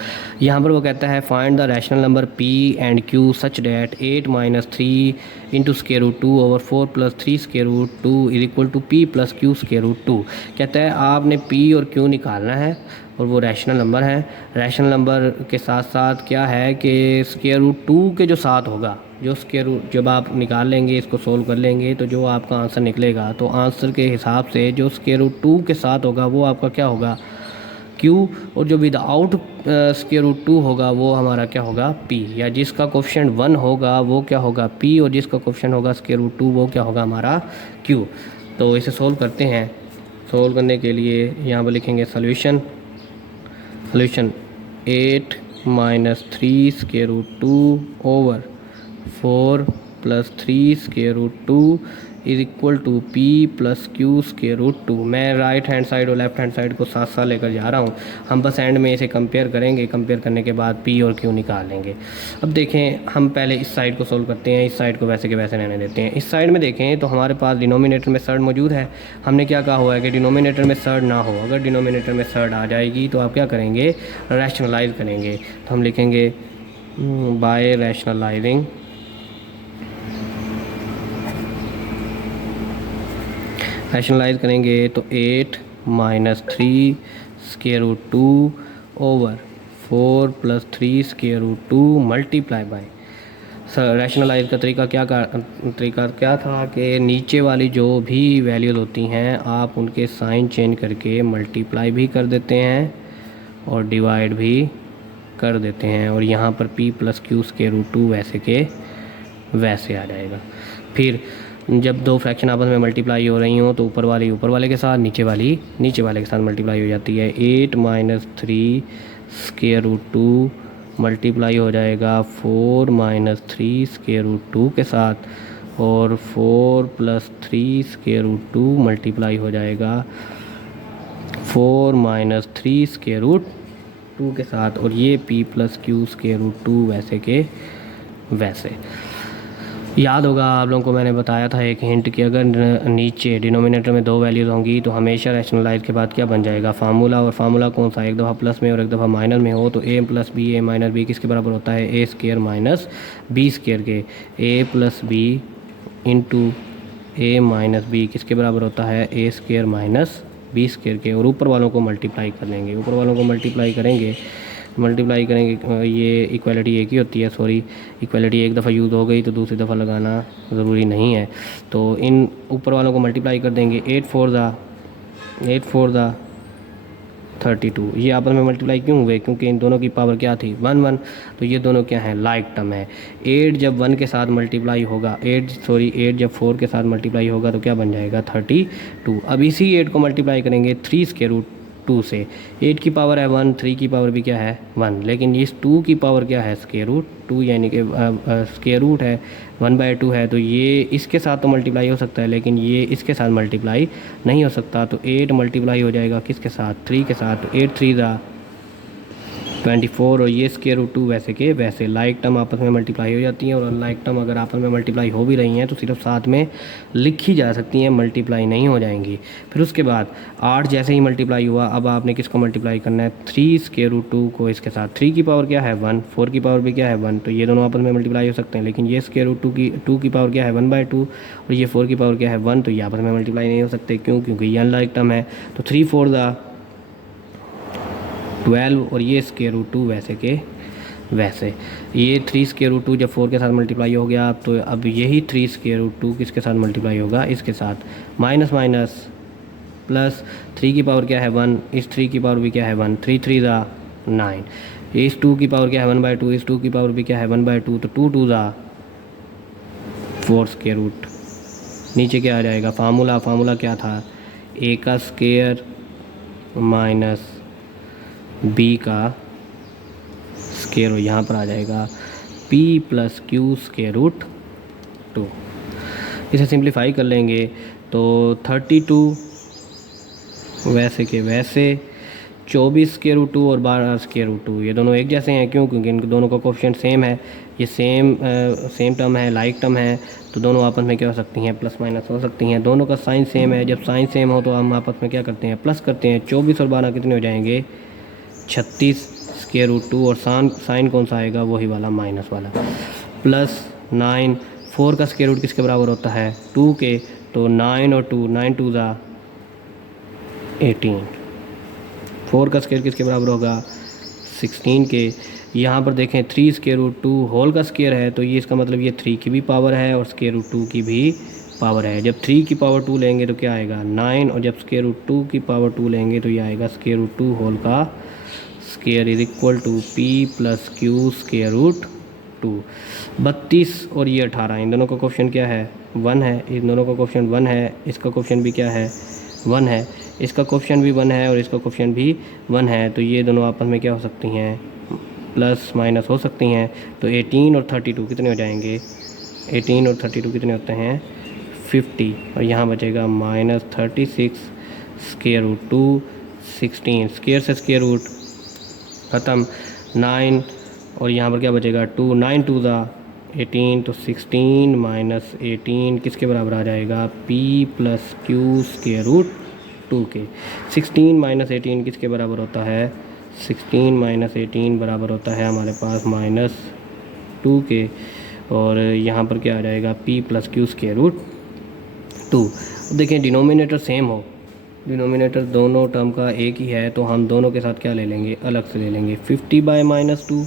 यहाँ पर वो कहता है find the rational number p and q such that 8 minus 3 into square root 2 over 4 plus 3 square root 2 is equal to p plus q square root 2। कहता है आपने p और q निकालना है और वो रैशनल नंबर है। रैशनल नंबर के साथ साथ क्या है कि स्केयर रूट 2 के जो साथ होगा, जो स्केयर रूट जब आप निकाल लेंगे, इसको सोल्व कर लेंगे तो जो आपका आंसर निकलेगा, तो आंसर के हिसाब से जो स्केयर रूट 2 के साथ होगा वो आपका क्या होगा, q, और जो विदाउट स्केयर रूट 2 होगा वो हमारा क्या होगा, p। या जिसका कोफिशिएंट 1 होगा वो क्या होगा, p, और जिसका कोफिशिएंट होगा स्केयर रूट 2 वो क्या होगा, हमारा q। तो इसे सोल्व करते हैं। सोल्व करने के लिए यहाँ पर लिखेंगे solution 8 minus 3 square root 2 over 4 plus 3 square root 2 is equal to p plus q square root 2। मैं राइट हैंड साइड और लेफ्ट हैंड साइड को साथ साथ लेकर जा रहा हूँ। हम बस एंड में इसे कंपेयर करेंगे, कंपेयर करने के बाद p और q निकाल लेंगे। अब देखें, हम पहले इस साइड को सोल्व करते हैं, इस साइड को वैसे के वैसे रहने देते हैं। इस साइड में देखें तो हमारे पास डिनोमिनेटर में सर्ड मौजूद है। हमने क्या कहा हुआ है कि डिनोमिनेटर में सर्ड ना हो। अगर डिनोमिनेटर में सर्ड आ जाएगी तो आप क्या करेंगे, रैशनलाइज करेंगे। तो हम लिखेंगे बाय रैशनलाइजिंग रैशनलाइज करेंगे तो 8 minus 3 square root 2 over 4 plus 3 square root 2 multiply by. Rationalise का तरीका क्या था कि नीचे वाली जो भी वैल्यूज़ होती हैं आप उनके साइन चेंज करके मल्टीप्लाई भी कर देते हैं और डिवाइड भी कर देते हैं, और यहाँ पर p plus q square root 2 वैसे के वैसे आ जाएगा। फिर जब दो फ्रैक्शन आपस में मल्टीप्लाई हो रही हों तो ऊपर वाले के साथ, नीचे वाले के साथ मल्टीप्लाई हो जाती है। 8 माइनस 3 स्केयर रूट 2 मल्टीप्लाई हो जाएगा 4 माइनस 3 स्केयर रूट 2 के साथ, और 4 प्लस 3 स्केयर रूट 2 मल्टीप्लाई हो जाएगा 4 माइनस 3 स्केयर रूट 2 के साथ, और ये p plus q square root 2 वैसे के वैसे। याद होगा आप लोगों को मैंने बताया था एक हिंट कि अगर नीचे डिनोमिनेटर में दो वैल्यूज़ होंगी तो हमेशा रैशनलाइज के बाद क्या बन जाएगा, फार्मूला। और फार्मूला कौन सा, एक दफ़ा प्लस में और एक दफ़ा माइनस में हो तो a plus b, a minus b किसके बराबर होता है, a square minus b square के। a plus b into a minus b किसके बराबर होता है, a square minus b square के। और ऊपर वालों को मल्टीप्लाई कर लेंगे, ऊपर वालों को मल्टीप्लाई करेंगे, ये इक्वालिटी एक ही होती है, सॉरी इक्वालिटी एक दफ़ा यूज़ हो गई तो दूसरी दफ़ा लगाना ज़रूरी नहीं है। तो इन ऊपर वालों को मल्टीप्लाई कर देंगे। 8 4 ज़ा 32। ये आपस में मल्टीप्लाई क्यों हुए, क्योंकि इन दोनों की पावर क्या थी, 1 1। तो ये दोनों क्या हैं, लाइक टर्म है। 8 जब 1 के साथ मल्टीप्लाई होगा, 8 जब 4 के साथ मल्टीप्लाई होगा तो क्या बन जाएगा, 32। अब इसी 8 को मल्टीप्लाई करेंगे 3 स्केयर रूट 2 से। 8 की पावर है 1, 3 की पावर भी क्या है 1, लेकिन इस 2 की पावर क्या है, स्केयर रूट 2, यानी कि स्केयर रूट है 1/2 है। तो ये इसके साथ तो मल्टीप्लाई हो सकता है लेकिन ये इसके साथ मल्टीप्लाई नहीं हो सकता। तो 8 मल्टीप्लाई हो जाएगा किसके साथ, 3 के साथ। तो 8 3 ज़ा 24, और ये स्केयर रूट 2 वैसे के वैसे। लाइक टर्म आपस में मल्टीप्लाई हो जाती हैं, और अनलाइक टर्म अगर आपस में मल्टीप्लाई हो भी रही हैं तो सिर्फ साथ में लिखी जा सकती हैं, मल्टीप्लाई नहीं हो जाएंगी। फिर उसके बाद 8 जैसे ही मल्टीप्लाई हुआ, अब आपने किसको मल्टीप्लाई करना है, 3 स्केयर रूट 2 को इसके साथ। 3 की पावर क्या है 1, 4 की पावर भी क्या है 1, तो ये दोनों आपस में मल्टीप्लाई हो सकते हैं। लेकिन ये स्केयर रूट 2 की पावर क्या है 1/2, और ये 4 की पावर क्या है 1, तो ये आपस में मल्टीप्लाई नहीं हो सकते। क्यों, क्योंकि ये अनलाइक टर्म है। तो 3 4 ज़ा 12 और ये स्क्वायर रूट 2 वैसे के वैसे। ये 3 स्क्वायर रूट 2 जब 4 के साथ मल्टीप्लाई हो गया तो अब यही 3 स्क्वायर रूट 2 किसके साथ मल्टीप्लाई होगा, इसके साथ। माइनस माइनस प्लस, 3 की पावर क्या है 1, इस 3 की पावर भी क्या है 1, 3 3 ज़ा 9, इस 2 की पावर क्या है 1/2, इस 2 की पावर भी क्या है 1/2, तो 2 2 ज़ा 4 स्क्वायर रूट। नीचे क्या आ जाएगा, फार्मूला क्या था, ए का स्क्वायर माइनस बी का स्क्वायर, यहाँ पर आ जाएगा p plus q square root 2। इसे सिंप्लीफाई कर लेंगे तो 32 वैसे के वैसे, 24 स्क्वायर रूट 2 और 12 स्क्वायर रूट 2, ये दोनों एक जैसे हैं। क्यों? क्योंकि इन दोनों का कोफिशिएंट सेम है, ये सेम टर्म है, लाइक टर्म है, तो दोनों आपस में क्या हो सकती हैं, प्लस माइनस हो सकती हैं। दोनों का साइन सेम है, जब साइन सेम हो तो हम आपस में क्या करते हैं, प्लस करते हैं। 24 और 12 कितने हो जाएंगे, 36 स्क्वायर रूट 2, और साइन कौन सा आएगा, वही वाला माइनस वाला, प्लस 9। 4 का स्क्वायर रूट किसके बराबर होता है, 2 के, तो 9 और 2, 9 2 ज़ा 18। 4 का स्क्वायर किसके बराबर होगा, 16 के। यहाँ पर देखें 3 स्क्वायर रूट 2 होल का स्क्वायर है, तो ये इसका मतलब ये 3 की भी पावर है और स्क्वायर रूट 2 की भी पावर है। जब 3 की पावर 2 लेंगे तो क्या आएगा 9, और जब स्क्वायर रूट 2 की पावर 2 लेंगे तो ये आएगा स्क्वायर रूट 2 होल का square is equal to p plus q square root 2। 32 और ये 18, इन दोनों का कोफिशिएंट क्या है 1 है, इन दोनों का कोफिशिएंट 1 है, इसका कोफिशिएंट भी क्या है 1 है, इसका कोफिशिएंट भी 1 है और इसका कोफिशिएंट भी 1 है, तो ये दोनों आपस में क्या हो सकती हैं, प्लस माइनस हो सकती हैं। तो 18 और 32 कितने हो जाएंगे, 18 और 32 कितने होते हैं 50, और यहाँ बचेगा माइनस 36 स्क्वायर रूट 2 16, स्क्वायर से स्क्वायर रूट ख़त्म, 9 और यहाँ पर क्या बचेगा 2, 9 2 ज़ा 18, तो 16 माइनस 18 किसके बराबर आ जाएगा, p plus q square root 2 के। 16 माइनस 18 किसके बराबर होता है, 16 माइनस 18 बराबर होता है हमारे पास -2 के, और यहाँ पर क्या आ जाएगा p plus q square root 2। देखें डिनोमिनेटर सेम हो, डिनोमिनेटर दोनों टर्म का एक ही है, तो हम दोनों के साथ क्या ले लेंगे, अलग से ले लेंगे। 50/-2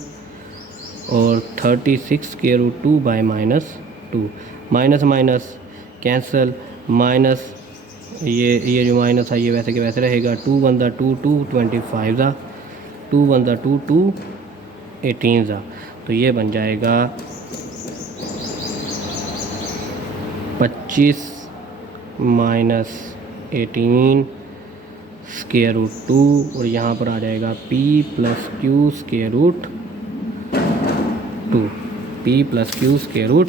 और 36 square root 2/-2, minus minus cancel, minus ये जो माइनस है ये वैसे के वैसे रहेगा। 2 1 ज़ा 2 2 25 ज़ा 2 1 ज़ा 2 2 18 ज़ा, तो ये बन जाएगा 25 माइनस 18 स्क्वायर रूट 2, और यहाँ पर आ जाएगा p plus q square root 2, p plus q square root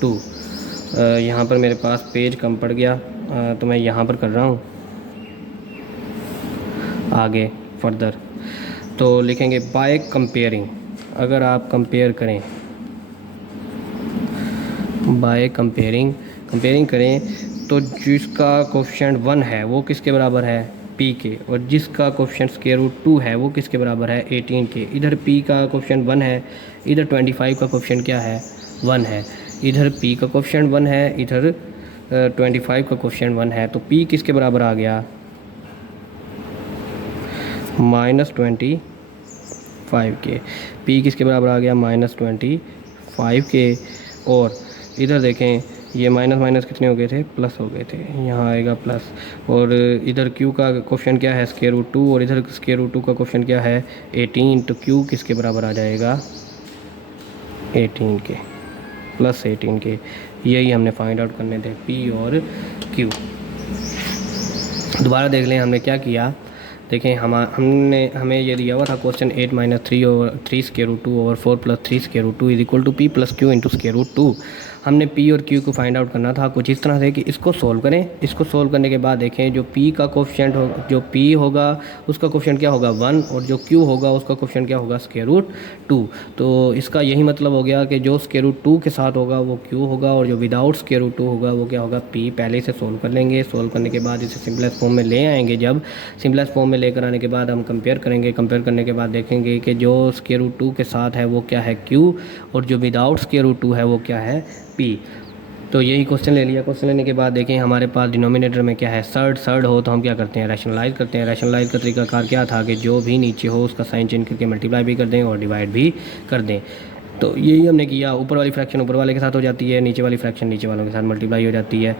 2। यहाँ पर मेरे पास पेज कम पड़ गया, तो मैं यहाँ पर कर रहा हूँ आगे फर्दर। तो लिखेंगे बाय कंपेयरिंग, अगर आप कंपेयर करें, बाय कंपेयरिंग करें तो जिसका कोफिशिएंट 1 है वो किसके बराबर है, p के, और जिसका कोफिशिएंट स्क्वायर रूट 2 है वो किसके बराबर है 18 के। इधर p का कोफिशिएंट 1 है, इधर 25 का कोफिशिएंट क्या है 1 है, इधर p का कोफिशिएंट 1 है, इधर 25 का कोफिशिएंट 1 है, तो p किसके बराबर आ गया -25 के। p किसके बराबर आ गया -25 के, और इधर देखें ये माइनस माइनस कितने हो गए थे, प्लस हो गए थे, यहाँ आएगा प्लस, और इधर q का कोफिशिएंट क्या है स्क्वायर रूट 2, और इधर स्क्वायर रूट 2 का कोफिशिएंट क्या है 18, तो q किसके बराबर आ जाएगा 18 के, प्लस 18 के। यही हमने फाइंड आउट करने थे p और q। दोबारा देख लें हमने क्या किया, देखें हमें ये दिया हुआ था क्वेश्चन 8 - 3 और 3 square root 2 over 4 plus 3 square root 2 is equal to p plus q into square root 2। हमने p और q को फाइंड आउट करना था कुछ इस तरह से कि इसको सोल्व करें, इसको सोल्व करने के बाद देखें जो p का कोफिशिएंट हो, जो p होगा उसका कोफिशिएंट क्या होगा 1, और जो q होगा उसका कोफिशिएंट क्या होगा स्क्वायर रूट 2। तो इसका यही मतलब हो गया कि जो स्क्वायर रूट 2 के साथ होगा वो q होगा, और जो विदाउट स्क्वायर रूट 2 होगा वो क्या होगा p। पहले से सोल्व कर लेंगे, सोल्व करने के बाद इसे सिंपलेस्ट फॉर्म में ले आएंगे। जब सिंपलेस्ट फॉर्म में लेकर आने के बाद हम कंपेयर करेंगे, कंपेयर करने के बाद देखेंगे कि जो स्क्वायर रूट 2 के साथ है वो क्या है q, और जो विदाउट स्क्वायर रूट 2 है वो क्या है p। तो यही क्वेश्चन ले लिया। क्वेश्चन लेने के बाद देखें हमारे पास डिनोमिनेटर में क्या है, सर्ड हो, तो हम क्या करते हैं, रैशनलाइज करते हैं। रैशनलाइज का तरीकाकार क्या था कि जो भी नीचे हो उसका साइन चेंज करके मल्टीप्लाई भी कर दें और डिवाइड भी कर दें। तो यही हमने किया। ऊपर वाली फ्रैक्शन ऊपर वाले के साथ हो जाती है, नीचे वाली फ्रैक्शन नीचे वालों के साथ मल्टीप्लाई हो जाती है।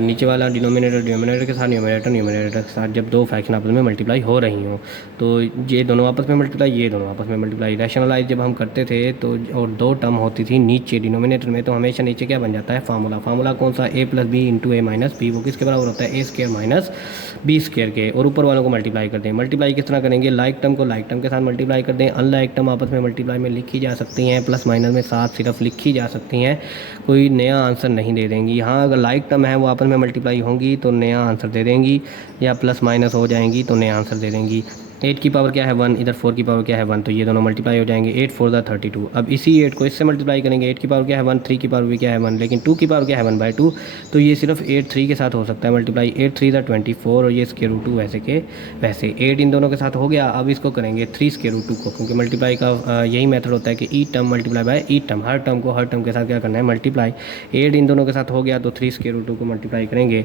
नीचे वाला डिनोमिनेटर के साथ, न्यूमरेटर के साथ जब दो फ्रैक्शन आपस में मल्टीप्लाई हो रही हों, तो ये दोनों आपस में मल्टीप्लाई, ये दोनों आपस में मल्टीप्लाई। रैशनलाइज जब हम करते थे तो और दो टर्म होती थी नीचे डिनोमिनेटर में, तो हमेशा नीचे क्या बन जाता है, फार्मूला कौन सा, a + b × a - b, वो किसके बराबर होता है, a² - b² के। और ऊपर वालों को मल्टीप्लाई कर दें। मल्टीप्लाई किस तरह करेंगे, लाइक टर्म को लाइक टर्म के साथ मल्टीप्लाई कर दें। अनलाइक टर्म आपस में मल्टीप्लाई में लिखी जा सकती हैं, प्लस माइनस में साथ सिर्फ लिखी जा सकती हैं, कोई नया आंसर नहीं दे देंगी। हाँ, अगर लाइक टर्म है वो आपस में मल्टीप्लाई होंगी तो नया आंसर दे देंगी, या प्लस माइनस हो जाएंगी तो नया आंसर दे देंगी। 8 की पावर क्या है 1, इधर 4 की पावर क्या है 1, तो ये दोनों मल्टीप्लाई हो जाएंगे। 8 4 32। अब इसी 8 को इससे मल्टीप्लाई करेंगे। 8 की पावर क्या है 1, 3 की पावर भी क्या है 1, लेकिन 2 की पावर क्या है 1/2, तो ये सिर्फ 8 3 के साथ हो सकता है मल्टीप्लाई। 8 3 24 और ये √2 वैसे के वैसे। 8 इन दोनों के साथ हो गया। अब इसको करेंगे 3 √2 को, क्योंकि मल्टीप्लाई का यही मेथड होता है कि ई टर्म मल्टीप्लाई बाय ई टर्म, हर टर्म को हर टर्म के साथ क्या करना है, मल्टीप्लाई। 8 इन दोनों के साथ हो गया तो 3 √2 को मल्टीप्लाई करेंगे।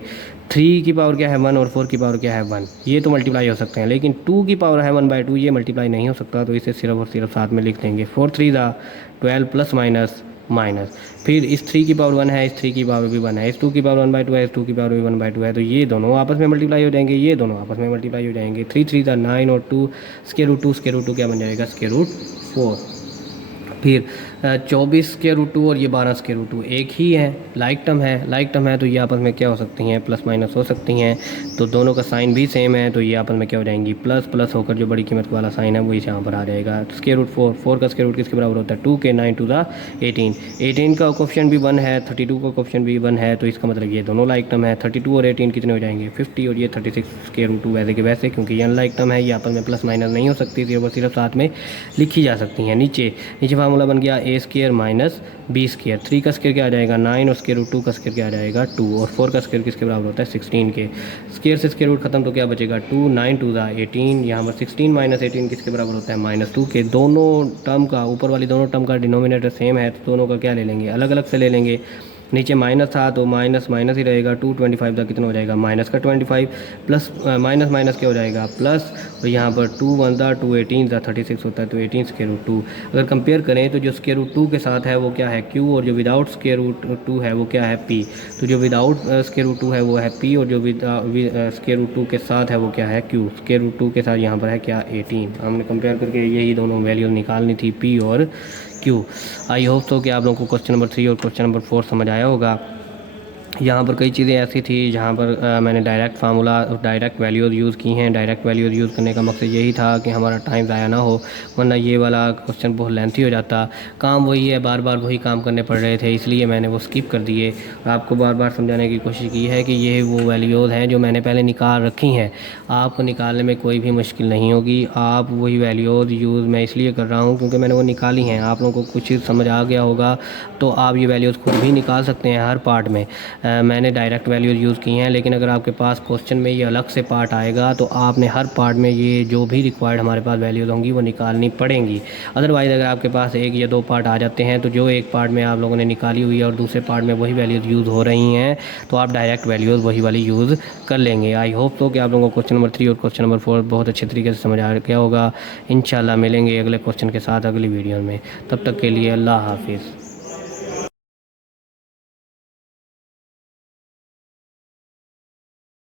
3 की पावर क्या है 1 और 4 की पावर क्या है 1, ये तो मल्टीप्लाई हो सकते हैं, लेकिन 2 की पावर है 1/2, ये मल्टीप्लाई नहीं हो सकता, तो इसे सिर्फ और सिर्फ साथ में लिख देंगे। 4 3 12 प्लस माइनस माइनस। फिर इस 3 की पावर 1 है, इस 3 की पावर भी 1 है, इस 2 की पावर 1/2 है, इस 2 की पावर भी 1/2 है, तो ये दोनों आपस में मल्टीप्लाई हो जाएंगे, ये दोनों आपस में मल्टीप्लाई हो जाएंगे। 3 3 9 और 2 √2 क्या बन जाएगा, √4। फिर 24 √2 और ये 12 √2 एक ही है, लाइक टर्म है तो ये आपस में क्या हो सकती हैं, प्लस माइनस हो सकती हैं, तो दोनों का साइन भी सेम है, तो ये आपस में क्या हो जाएंगी, प्लस प्लस होकर जो बड़ी कीमत वाला साइन है वो इस यहाँ पर आ जाएगा। √4, 4 का √, किसके बराबर होता है 2 के। 9 2 18, 18 का कोफिशिएंट भी 1 है, 32 का कोफिशिएंट भी 1 है, तो इसका मतलब ये दोनों लाइक टर्म है। 32 और 18 कितने हो जाएंगे 50, और ये 36 √2 वैसे के वैसे, क्योंकि ये अनलाइक टर्म है, ये आपस में प्लस माइनस नहीं हो सकती थी, वो सिर्फ साथ में लिखी जा सकती हैं। नीचे फार्मूला बन गया a² - b²। 3 का स्क्वायर क्या आ जाएगा 9, और √2 का स्क्वायर क्या आ जाएगा 2, और 4 का स्क्वायर किसके बराबर होता है 16 के। स्क्वायर से स्क्वायर रूट खत्म तो क्या बचेगा 2, 9 2 18, यहाँ पर 16 - 18 किसके बराबर होता है -2 के। दोनों टर्म का, ऊपर वाली दोनों टर्म का डिनोमिनेटर सेम है, तो दोनों का क्या ले लेंगे, अलग अलग से ले लेंगे। नीचे माइनस था तो माइनस माइनस ही रहेगा। 2 25 का कितना हो जाएगा -25, प्लस माइनस माइनस क्या हो जाएगा प्लस, और यहाँ पर 2 1 2 18 36 होता है, तो 18 √2। अगर कंपेयर करें तो जो √2 के साथ है वो क्या है q, और जो विदाउट √2 है वो क्या है p। तो जो विदाउट √2 है वो है p, और जो √2 के साथ है वो क्या है q। √2 के साथ यहाँ पर है क्या 18। हमने कंपेयर करके यही दोनों वैल्यू निकालनी थी, p और q। आई होप तो कि आप लोगों को क्वेश्चन नंबर 3 और क्वेश्चन नंबर 4 समझ आया होगा। यहाँ पर कई चीज़ें ऐसी थी जहाँ पर मैंने डायरेक्ट वैल्यूज़ यूज़ की हैं। डायरेक्ट वैल्यूज़ यूज़ करने का मकसद यही था कि हमारा टाइम ज़ाया ना हो, वरना ये वाला क्वेश्चन बहुत लेंथी हो जाता। काम वही है, बार बार वही काम करने पड़ रहे थे, इसलिए मैंने वो स्किप कर दिए। आपको बार बार समझाने की कोशिश की है कि ये वो वैल्यूज़ हैं जो मैंने पहले निकाल रखी हैं, आपको निकालने में कोई भी मुश्किल नहीं होगी। आप वही वैल्यूज़ यूज़ मैं इसलिए कर रहा हूँ क्योंकि मैंने वो निकाली हैं। आप लोगों को कुछ समझ आ गया होगा तो आप ये वैल्यूज़ खुद भी निकाल सकते हैं हर पार्ट में। मैंने डायरेक्ट वैल्यूज़ यूज़ की हैं, लेकिन अगर आपके पास क्वेश्चन में ये अलग से पार्ट आएगा तो आपने हर पार्ट में ये जो भी रिक्वायर्ड हमारे पास वैल्यूज़ होंगी वो निकालनी पड़ेंगी। अदरवाइज़ अगर आपके पास 1 या 2 पार्ट आ जाते हैं तो जो एक पार्ट में आप लोगों ने निकाली हुई है और दूसरे पार्ट में वही वैल्यूज़ यूज़ हो रही हैं, तो आप डायरेक्ट वैल्यूज़ वही वाली यूज़ कर लेंगे। आई होप तो कि आप लोगों को क्वेश्चन नंबर 3 और क्वेश्चन नंबर 4 बहुत अच्छे तरीके से समझ आ गया होगा। इंशाल्लाह मिलेंगे अगले क्वेश्चन के साथ अगली वीडियो में। तब तक के लिए अल्लाह हाफिज़।